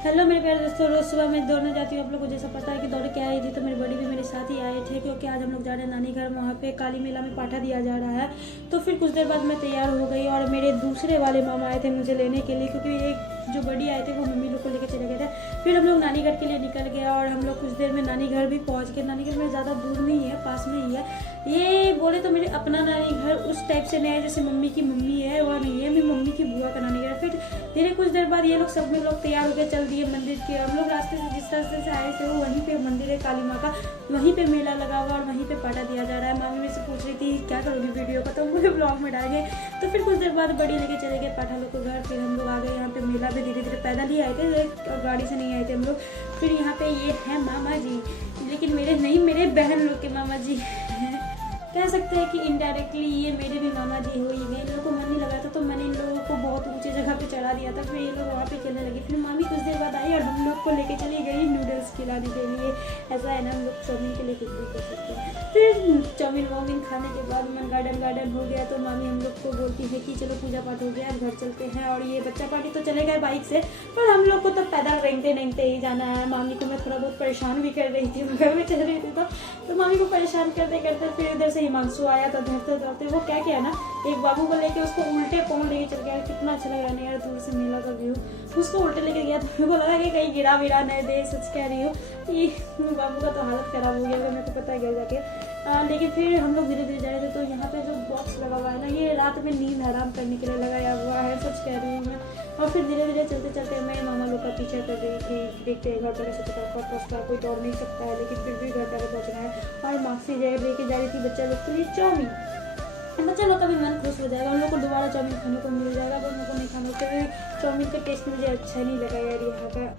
Hello मेरे प्यारे दोस्तों, रोज़ सुबह मैं दौड़ने जाती हूँ। आप लोगों को जैसा पता है कि दौड़ के आई थी, तो मेरी बड़ी भी मेरे साथ ही आए थे क्योंकि आज हम लोग जा रहे हैं नानी घर। वहाँ पे काली मेला में पाठा दिया जा रहा है। तो फिर कुछ देर बाद मैं तैयार हो गई और मेरे दूसरे वाले मामा आए थे मुझे लेने के लिए, क्योंकि एक जो बड़ी आए थे वो मम्मी लोग को लेकर चले गए थे। फिर हम लोग नानी घर के लिए निकल गए और हम लोग कुछ देर में नानी घर भी पहुँच गए। नानी घर में ज़्यादा दूर नहीं है, पास में ही है। ये बोले तो मेरे अपना नानी घर उस टाइप से नहीं है जैसे मम्मी की मम्मी है, वह नहीं है। मेरी मम्मी की बुआ का नानी घर। फिर धीरे कुछ देर बाद ये लोग सब में लोग तैयार होकर चल दिए मंदिर के। हम लोग रास्ते से जिस रास्ते से आए थे वो वहीं पे मंदिर है काली माँ का, वहीं पे मेला लगा हुआ और वहीं पे पाठा दिया जा रहा है। मामी मेरे से पूछ रही थी क्या करोगी वीडियो का, तो मुझे ब्लॉग में डाल गए। तो फिर कुछ देर बाद बड़ी लेके चले गए पाठा लोग को घर। फिर हम लोग आ गए यहाँ पे मेला भी। धीरे धीरे पैदल ही आए थे, गाड़ी से नहीं आए थे हम लोग। फिर यहाँ पे ये है मामा जी, लेकिन मेरे नहीं, मेरे बहन लोग के मामा जी कह सकते हैं कि इनडायरेक्टली ये मेरे भी मामा जी हो ही गए। इन लोगों को मन नहीं लगा था तो मैंने इन लोगों को बहुत ऊंची जगह पे चढ़ा दिया था। फिर ये लोग वहाँ पे खेलने लगे। फिर मामी कुछ देर बाद आई और हम लोग को लेके चली गई नूडल्स खिलाने के लिए। ऐसा है ना, हम लोग चाउमीन के लिए कुछ भी कर सकते हैं। फिर चाउमीन वाउमीन खाने के बाद मन गार्डन हो गया, तो मामी हम लोग को बोलती है कि चलो पूजा पाठ हो गया, घर चलते हैं। और ये बच्चा पार्टी तो चले गए बाइक से, पर हम लोग को तो पैदल रेंगते ही जाना है। मामी को मैं थोड़ा बहुत परेशान भी कर रही थी, घर में चल रही थी तो मामी को परेशान करते करते फिर इधर से हिमांशु आया तो धरते धरते वो क्या किया ना, एक बाबू को लेके उसको उल्टे पाँव लेके चल गया। कितना अच्छा लग रहा है यार दूर से मेला का व्यू। उसको उल्टे लेके गया तो मेरे को लगा कि कहीं गिरा विरा नहीं दे। सच कह रही हूँ, ये बाबू का तो हालत खराब हो गया, मेरे को पता गया जाके। लेकिन फिर हम लोग धीरे धीरे जा रहे थे। तो यहाँ पे जो बॉक्स लगा हुआ है ना, ये रात में नींद आराम करने के लिए लगाया हुआ है। सच कह रही हूँ मैं। और फिर धीरे धीरे चलते चलते मैं मामा लोग का पीछा कर रही थी। देखते घर पर से फटाफट कोई दौड़ नहीं सकता है, लेकिन फिर भी घर तक पहुँचना है। और मासी लेके जा रही थी बच्चा लोग के लिए चाउमीन। बच्चा लोग का भी मन खुश हो जाएगा, उन लोग को दोबारा चाउमीन खाने को मिल जाएगा। पर उन लोग को नहीं खाना, क्योंकि चाउमीन का टेस्ट मुझे अच्छा नहीं लगा यार यहाँ का।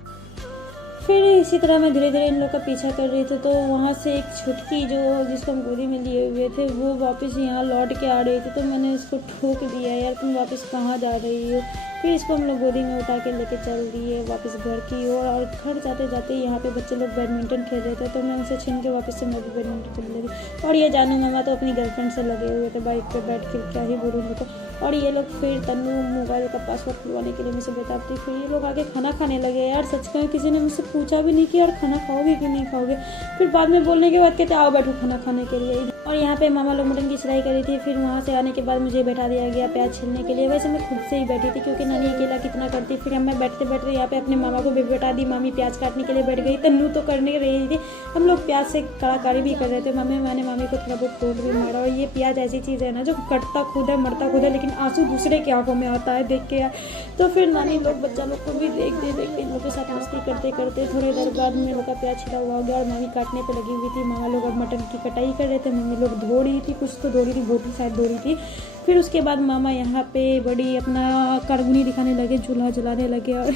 फिर इसी तरह मैं धीरे धीरे इन लोग का पीछा कर रही थी। तो वहाँ से एक छुटकी जो जिसको हम गोदी में लिए हुए थे वो वापस यहाँ लौट के आ रही थी। तो मैंने उसको ठोक दिया, यार तुम वापस कहाँ जा रही हो। फिर इसको हम लोग गोदी में उठा के लेके चल दिए वापस घर की ओर। और घर जाते जाते यहाँ पे बच्चे लोग बैडमिंटन खेल रहे थे, तो मैं उनसे छीन के वापस से मैं भी बैडमिंटन खेलने लगी। और ये जानू मामा तो अपनी गर्लफ्रेंड से लगे हुए थे बाइक पे बैठ के, क्या ही बोलूँ उनको। और ये लोग फिर तन्नू मोबाइल का पासवर्ड खुलवाने के लिए मुझसे बताती। फिर ये लोग आगे खाना खाने लगे। यार सच कहूँ किसी ने मुझसे पूछा भी नहीं कि यार खाना खाओगे कि नहीं खाओगे। फिर बाद में बोलने के बाद कहते आओ बैठो खाना खाने के लिए। और यहाँ पे मामा लोग मटन की चढ़ाई करी थी। फिर वहाँ से आने के बाद मुझे बैठा दिया गया प्याज छीलने के लिए। वैसे मैं खुद से ही बैठी थी क्योंकि नानी अकेला कितना करती। फिर मैं बैठते बैठते यहाँ पे अपने मामा को भी बैठा दी। मामी प्याज काटने के लिए बैठ गई, तन्नू तो करने रही थी। हम लोग प्याज से कलाकारी भी कर रहे थे। मैंने मामी को थोड़ा बहुत टोट भी मारा। और ये प्याज ऐसी चीज़ है ना जो कटता खुद है मरता खुद है, लेकिन आंसू दूसरे की आंखों में आता है देख के यार। तो फिर नानी लोग बच्चा लोग को भी देखते इन लोग के साथ मस्ती करते करते थोड़ी देर बाद में लोग का प्याज छिला हुआ हो गया और मामी काटने पे लगी हुई थी। मामा लोग अब मटन की कटाई कर रहे थे, मम्मी लोग धो रही थी, कुछ तो धो रही थी, बोटी शायद धो रही थी। फिर उसके बाद मामा यहाँ पे बड़ी अपना कारगुनी दिखाने लगे, चूल्हा जलाने लगे। और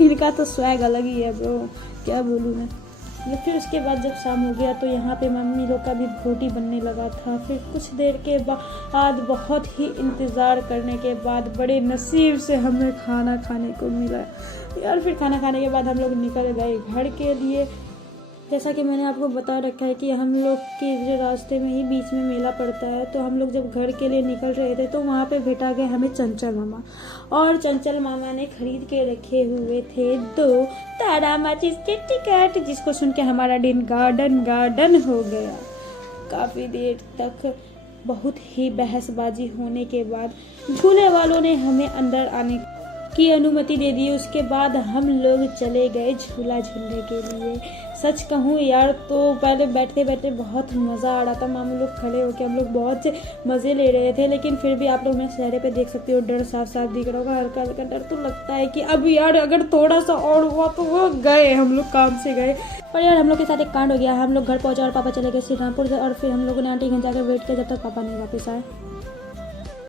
इनका तो स्वैग अलग ही है ब्रो, क्या बोलूँ मैं। फिर उसके बाद जब शाम हो गया तो यहाँ पे मम्मी लोग का भी रोटी बनने लगा था। फिर कुछ देर के बाद बहुत ही इंतज़ार करने के बाद बड़े नसीब से हमें खाना खाने को मिला यार। फिर खाना खाने के बाद हम लोग निकल गए घर के लिए। जैसा कि मैंने आपको बता रखा है कि हम लोग के जो रास्ते में ही बीच में मेला पड़ता है। तो हम लोग जब घर के लिए निकल रहे थे तो वहाँ पे भेटा गए हमें चंचल मामा। और चंचल मामा ने खरीद के रखे हुए थे 2 तारा माचिस के टिकट, जिसको सुन के हमारा दिन गार्डन हो गया। काफ़ी देर तक बहुत ही बहसबाजी होने के बाद झूले वालों ने हमें अंदर आने की अनुमति दे दी। उसके बाद हम लोग चले गए झूला झूलने के लिए। सच कहूँ यार तो पहले बैठते बैठते बहुत मज़ा आ रहा था। मामू लोग खड़े होकर हम लोग बहुत से मज़े ले रहे थे, लेकिन फिर भी आप लोग मेरे चेहरे पे देख सकते हो डर साफ साफ दिख रहा होगा। हल्का हल्का डर तो लगता है कि अब यार अगर थोड़ा सा और हुआ तो वो गए, हम लोग काम से गए। पर यार हम लोग के साथ एक कांड हो गया। हम लोग घर पहुँचे और पापा चले गए श्री रामपुर से। और फिर हम लोगों ने आंटी घर जाकर वेट किया जब तक पापा नहीं वापस आए।